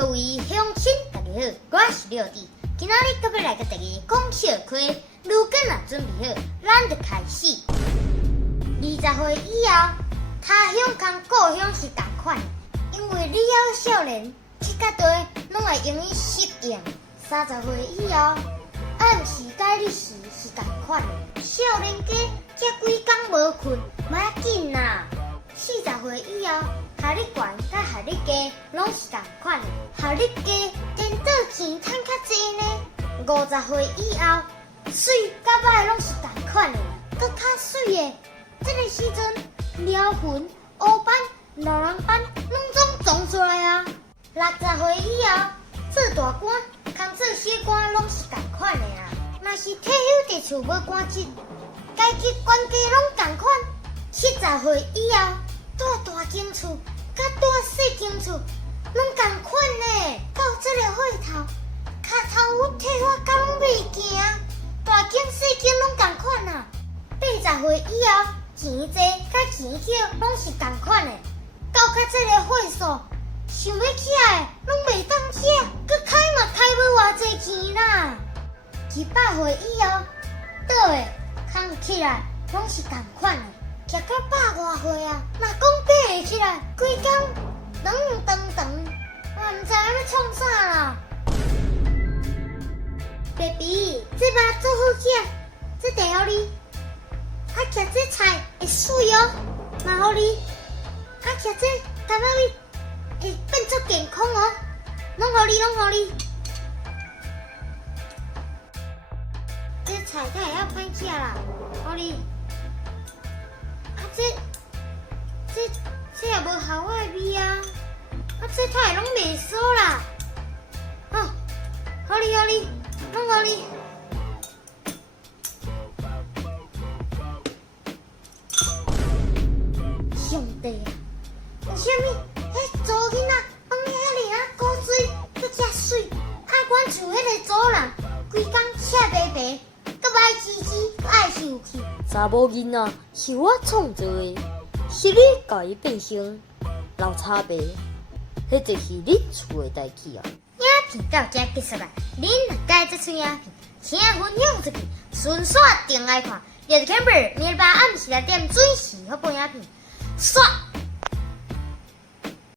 各位乡亲，大家好，我是廖弟。今仔日特别来甲大家讲笑话。如果若准备好，咱就开始。20岁以后，他乡甲故乡是同款，因为你要少年去到地拢会容易适应。30岁以后，暗时甲日时是同款的。少年家才几工无困，莫要紧啦。40岁以后，学历悬甲学历低拢是同款的。学历低，颠倒钱赚较济呢。50岁以后，水甲歹拢是同款的，搁较水的。这个时阵，撩魂、黑斑、老人斑拢总长出来啊。60岁以后，做大官、工做小官拢是同款的啊。若是退休伫厝无官职，家己管家拢同款。70岁以后，住大间厝，甲住细间厝，拢同款呢。到这个岁头，脚头有退化甲拢袂行，大间细间拢同款啊。80岁以后，钱济甲钱少拢是同款的。到这个岁数，想要起来拢袂当吃，搁开嘛开无偌济钱啦。100岁以后，倒的、空起来拢是同款的。食到100外岁啊，若讲爬会起来，规工长，我毋知影要创啥啦。baby， 这肉做好食，这递互你。啊，吃这菜会水哦，嘛互你。啊，吃这干妈咪会变作健康哦，拢互你。这菜它会晓歹吃啦，互你。啊，这也无效我的味啊！啊，这菜拢袂熟啦。好，互你，拢互你。上帝啊！为什么迄祖囡仔放遐尔啊古水，搁遮水？啊，阮厝迄个祖人规工赤白白，搁歹滋滋，搁爱受气。查某囡仔是我创造的，是你教伊变成老差白，迄就是你厝的代志啊。影片到这结束啦，恁若介这出影片，请分享出去，顺续订来看。要是 Camber，明日暗时6点准时发布影片，刷。